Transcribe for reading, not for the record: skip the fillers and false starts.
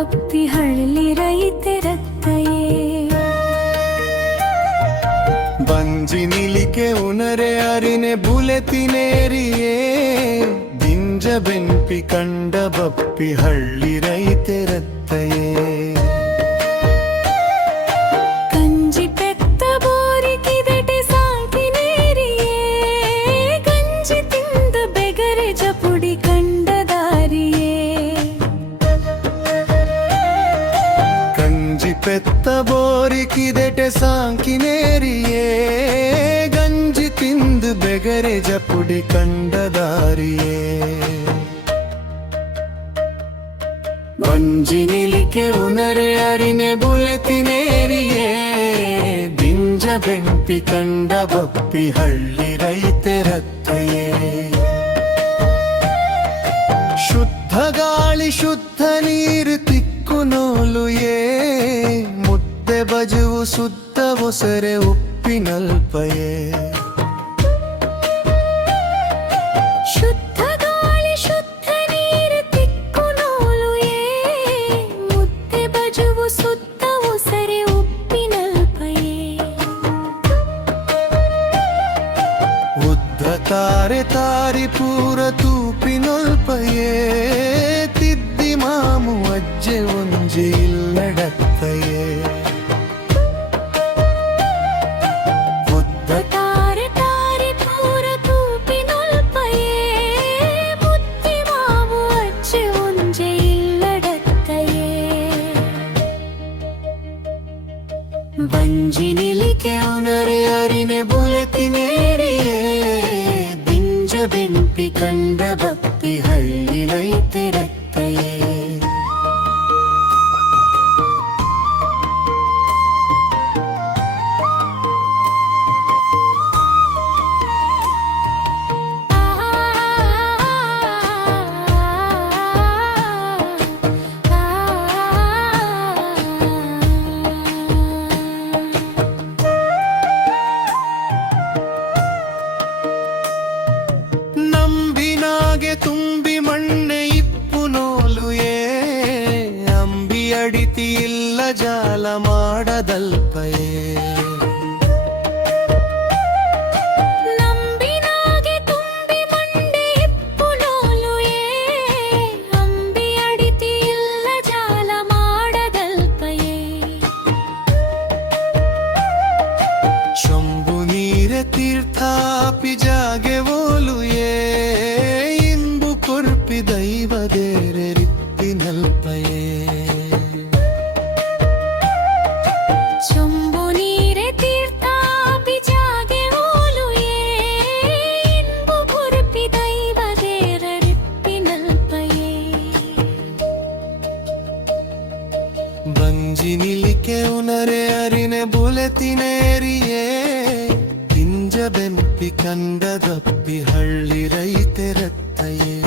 ಬಪ್ಪಿ ಹಳ್ಳಿ ರೈತೆರತ್ತಯೇ ಬಂಜಿ ನಿಲಿಕೆ ಉನರೆ ಅರಿನೆ ಬುಲೆತಿನೇರಿಯೇ ದಿಂಜ ಬೆಂಪಿ ಕಂಡ ಬಪ್ಪಿ ಹಳ್ಳಿ ರೈತೆರತ್ತಯೇ ಕಂಜಿ ಪೆತ್ತ ಬೋರಿಕಿದೆಟೆ ಸಾಂಕಿನೇರಿಯೇ ಗಂಜಿ ತಿಂದ ಬೆಗರೆ ಜಪುಡಿ ಕಂಡ ದಾರಿಯೇ ಕಂಜಿ ಪೆತ್ತ ಬೋರಿಕಿದೆಟೆ ಸಾಂಕಿನೇರಿಯೇ ಗಂಜಿ ತಿಂದು ಬೆಗರೆ ಜಪುಡಿ ಕಂಡ ದಾರಿಯೇ ಬಂಜಿ ನಿಲಿಕೆ ಉನರೆ ಅರಿನೆ ಬುಲೆತಿನೇರಿಯೇ ದಿಂಜ ಬೆಂಪಿ ಕಂಡ ಬಪ್ಪಿ ಹಳ್ಳಿ ರೈತೆರತ್ತಯೇ ಶುದ್ಧ ಗಾಳಿ ಶುದ್ಧ ನೀರು ತಿಕ್ಕು ನೋಲುಯೇ ಮುದ್ದೆ ಬಜುವು ಸುದ್ದ ಒಸರೆ ಉಪ್ಪಿನಲ್ಪಯೇ ಶುದ್ಧ ಗಾಳಿ ಶುದ್ಧ ನೀರು ತಿಕ್ಕು ನೋಲುಯೇ ಮುದ್ದೆ ಬಜುವು ಸುತ್ತ ಒಸರೆ ಉಪ್ಪಿನಲ್ಪಯೇ ಉದ್ದ ತಾರೆ ತಾರಿ ಪೂರ ತೂಪಿನೊಲ್ಪಯೇ ತಿದ್ದಿ ಮಾಮು ಅಜ್ಜೆ ಒಂಜಿ ಇಲ್ಲಡತ್ತಯೇ ಉದ್ದ ತಾರೆ ತಾರೆ ಪೂರ ತೂಪಿನೊಲ್ಪಯೇ ಮುದ್ದೆ ಮಾವು ಅಜ್ಜೆ ಒಂಜೆ ಇಲ್ಲಡತ್ತಯೇ ಬಂಜಿ ನಿಲಿಕೆ ಉನರೆ ಅರಿನೆ ಬುಲೆತಿನೇರಿಯೇ ದಿಂಜ ಬೆಂಪಿ ಕಂಡ ಬಪ್ಪಿ ಹಳ್ಳಿ ರೈತೆರತ್ತಯೇ ನಂಬಿನಾಗೆ ತುಂಬಿ ಮಣ್ಣೆ ಇಪ್ಪು ನೋಲುಯೇ ಅಂಬಿ ಅಡಿತಿ ಇಲ್ಲ ಜಾಲ ಮಾಡದಲ್ಪಯೇ ನಂಬಿನಾಗೆ ತುಂಬಿ ಮಂಡೆ ಇಪ್ಪು ನೋಲುಯೇ ಅಂಬಿ ಅಡಿತಿ ಇಲ್ಲ ಜಾಲ ಮಾಡದಲ್ಪಯೇ ಶಂಭು ನೀರೆ ತೀರ್ಥಾಪಿ ಜಾಗೆ ಓಲುಯೇ ಇಂಬು ಕೊರ್ಪಿ ದೈವ ದೇರೆ ರಿಪ್ಪಿನಲ್ಪಯೇ ಚೊಂಬು ನೀರೆ ತೀರ್ಥಾಪಿ ಜಾಗೆ ಓಲುಯೇ ಇಂಬು ಕುರುಪಿ ದೈವ ದೇರ ರಿಪ್ಪಿನಲ್ಪಯೇ ಬಂಜಿ ನಿಲಿಕೆ ಉನರೆ ಅರಿನೆ ಬುಲೆತಿನೇರಿಯೇ ದಿಂಜ ಬೆಂಪಿ ಕಂಡ ದಪ್ಪಿ ಹಳ್ಳಿ ರೈತೆರತ್ತಯೇ